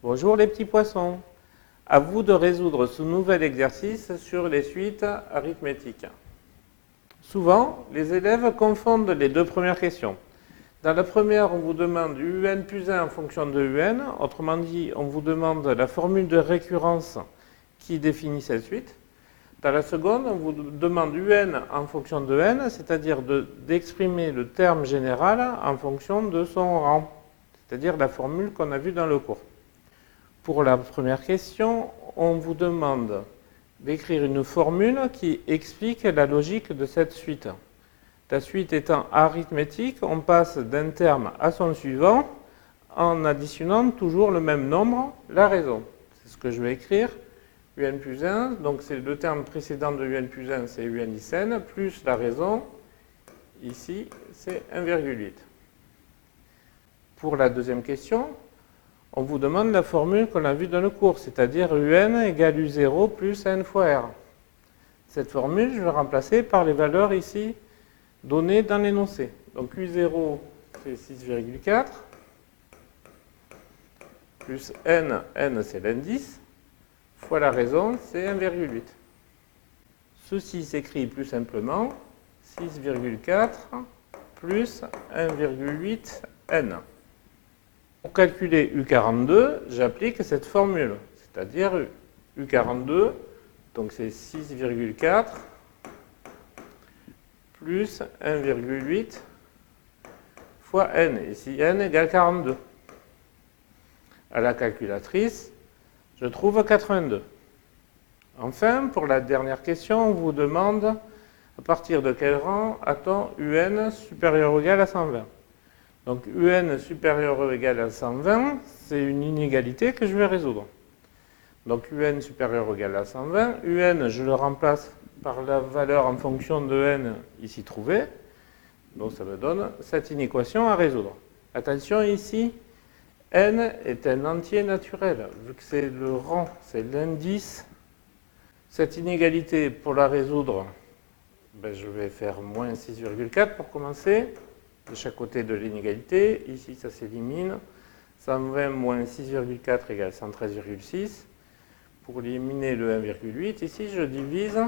Bonjour les petits poissons. À vous de résoudre ce nouvel exercice sur les suites arithmétiques. Souvent, les élèves confondent les deux premières questions. Dans la première, on vous demande un plus 1 en fonction de un. Autrement dit, on vous demande la formule de récurrence qui définit cette suite. Dans la seconde, on vous demande un en fonction de n, c'est-à-dire d'exprimer le terme général en fonction de son rang, c'est-à-dire la formule qu'on a vue dans le cours. Pour la première question, on vous demande d'écrire une formule qui explique la logique de cette suite. La suite étant arithmétique, on passe d'un terme à son suivant en additionnant toujours le même nombre, la raison. C'est ce que je vais écrire. Un plus 1, donc c'est le terme précédent de un plus 1, c'est un ICN, plus la raison, ici, c'est 1,8. Pour la deuxième question, on vous demande la formule qu'on a vue dans le cours, c'est-à-dire un égale u0 plus n fois r. Cette formule, je vais remplacer par les valeurs ici données dans l'énoncé. Donc u0, c'est 6,4, plus n c'est l'indice, fois la raison, c'est 1,8. Ceci s'écrit plus simplement 6,4 plus 1,8 n. Pour calculer U42, j'applique cette formule, c'est-à-dire U42, donc c'est 6,4 plus 1,8 fois n, ici n égale 42. À la calculatrice, je trouve 82. Enfin, pour la dernière question, on vous demande à partir de quel rang a-t-on un supérieur ou égal à 120. Donc un supérieur ou égal à 120, c'est une inégalité que je vais résoudre. Donc un supérieur ou égal à 120, un je le remplace par la valeur en fonction de n ici trouvée. Donc ça me donne cette inéquation à résoudre. Attention ici, n est un entier naturel, vu que c'est le rang, c'est l'indice. Cette inégalité, pour la résoudre, je vais faire moins 6,4 pour commencer, de chaque côté de l'inégalité. Ici, ça s'élimine. 120 moins 6,4 égale 113,6. Pour éliminer le 1,8, ici, je divise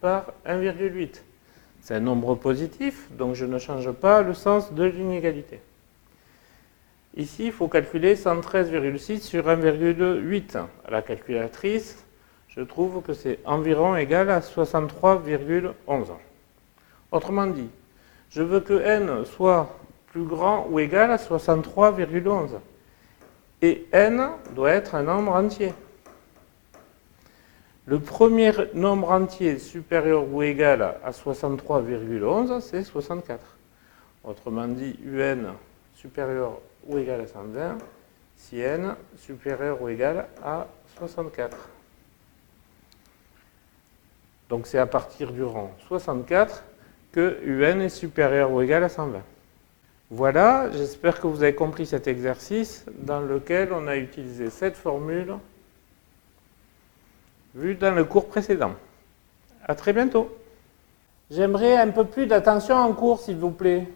par 1,8. C'est un nombre positif, donc je ne change pas le sens de l'inégalité. Ici, il faut calculer 113,6 sur 1,8. À la calculatrice, je trouve que c'est environ égal à 63,11. Autrement dit, je veux que n soit plus grand ou égal à 63,11. Et n doit être un nombre entier. Le premier nombre entier supérieur ou égal à 63,11, c'est 64. Autrement dit, un supérieur ou égal à 120, si n supérieur ou égal à 64. Donc c'est à partir du rang 64 que un est supérieur ou égal à 120. Voilà, j'espère que vous avez compris cet exercice dans lequel on a utilisé cette formule vue dans le cours précédent. À très bientôt. J'aimerais un peu plus d'attention en cours, s'il vous plaît.